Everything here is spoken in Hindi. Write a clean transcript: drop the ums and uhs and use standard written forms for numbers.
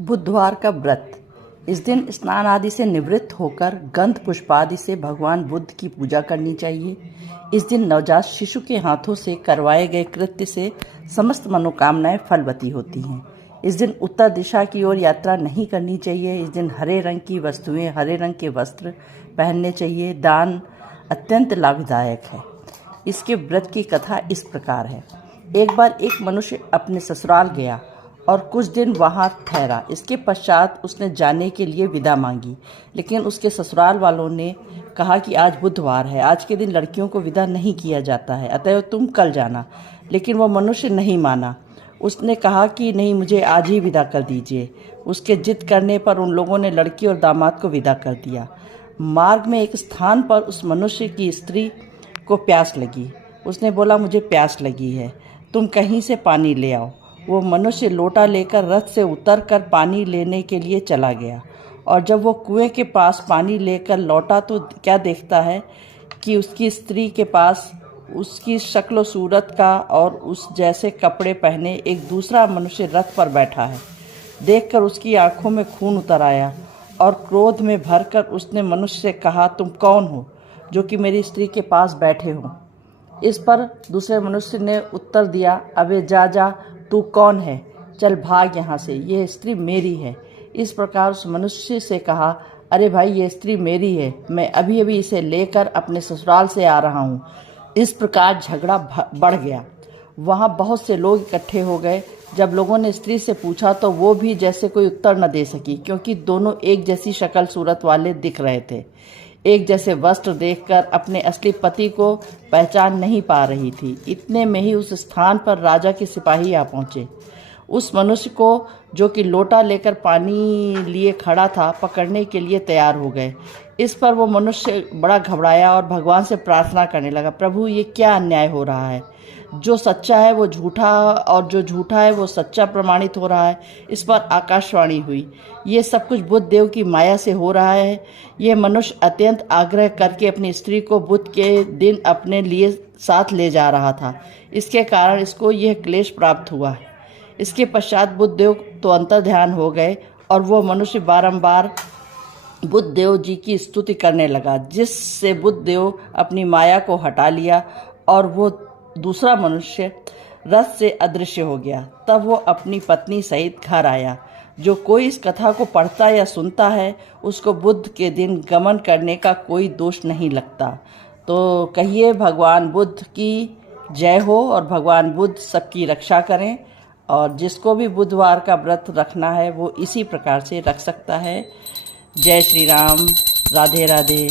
बुधवार का व्रत। इस दिन स्नान आदि से निवृत्त होकर गंध पुष्पादि से भगवान बुद्ध की पूजा करनी चाहिए। इस दिन नवजात शिशु के हाथों से करवाए गए कृत्य से समस्त मनोकामनाएं फलवती होती हैं। इस दिन उत्तर दिशा की ओर यात्रा नहीं करनी चाहिए। इस दिन हरे रंग की वस्तुएं, हरे रंग के वस्त्र पहनने चाहिए। दान अत्यंत लाभदायक है। इसके व्रत की कथा इस प्रकार है। एक बार एक मनुष्य अपने ससुराल गया और कुछ दिन वहाँ ठहरा। इसके पश्चात उसने जाने के लिए विदा मांगी, लेकिन उसके ससुराल वालों ने कहा कि आज बुधवार है, आज के दिन लड़कियों को विदा नहीं किया जाता है, अतएव तुम कल जाना। लेकिन वह मनुष्य नहीं माना। उसने कहा कि नहीं, मुझे आज ही विदा कर दीजिए। उसके जिद करने पर उन लोगों ने लड़की और दामाद को विदा कर दिया। मार्ग में एक स्थान पर उस मनुष्य की स्त्री को प्यास लगी। उसने बोला, मुझे प्यास लगी है, तुम कहीं से पानी ले आओ। वो मनुष्य लोटा लेकर रथ से उतरकर पानी लेने के लिए चला गया, और जब वो कुएं के पास पानी लेकर लौटा तो क्या देखता है कि उसकी स्त्री के पास उसकी शक्ल सूरत का और उस जैसे कपड़े पहने एक दूसरा मनुष्य रथ पर बैठा है। देखकर उसकी आंखों में खून उतर आया और क्रोध में भरकर उसने मनुष्य से कहा, तुम कौन हो जो कि मेरी स्त्री के पास बैठे हो? इस पर दूसरे मनुष्य ने उत्तर दिया, अबे जा, तू कौन है? चल भाग यहाँ से, यह स्त्री मेरी है। इस प्रकार उस मनुष्य से कहा, अरे भाई, ये स्त्री मेरी है, मैं अभी अभी इसे लेकर अपने ससुराल से आ रहा हूँ। इस प्रकार झगड़ा बढ़ गया। वहाँ बहुत से लोग इकट्ठे हो गए। जब लोगों ने स्त्री से पूछा तो वो भी जैसे कोई उत्तर न दे सकी, क्योंकि दोनों एक जैसी शक्ल सूरत वाले दिख रहे थे। एक जैसे वस्त्र देखकर अपने असली पति को पहचान नहीं पा रही थी। इतने में ही उस स्थान पर राजा के सिपाही आ पहुंचे। उस मनुष्य को, जो कि लोटा लेकर पानी लिए खड़ा था, पकड़ने के लिए तैयार हो गए। इस पर वो मनुष्य बड़ा घबराया और भगवान से प्रार्थना करने लगा, प्रभु, ये क्या अन्याय हो रहा है? जो सच्चा है वो झूठा और जो झूठा है वो सच्चा प्रमाणित हो रहा है। इस पर आकाशवाणी हुई, ये सब कुछ बुद्ध देव की माया से हो रहा है। ये मनुष्य अत्यंत आग्रह करके अपनी स्त्री को बुद्ध के दिन अपने लिए साथ ले जा रहा था। इसके कारण इसको यह क्लेश प्राप्त हुआ। इसके पश्चात बुद्ध देव तो अंतर ध्यान हो गए और वो मनुष्य बारंबार बुद्ध देव जी की स्तुति करने लगा, जिससे बुद्ध देव अपनी माया को हटा लिया और वो दूसरा मनुष्य रथ से अदृश्य हो गया। तब वो अपनी पत्नी सहित घर आया। जो कोई इस कथा को पढ़ता या सुनता है, उसको बुद्ध के दिन गमन करने का कोई दोष नहीं लगता। तो कहिए, भगवान बुद्ध की जय हो और भगवान बुद्ध सबकी रक्षा करें। और जिसको भी बुधवार का व्रत रखना है वो इसी प्रकार से रख सकता है। जय श्री राम। राधे राधे।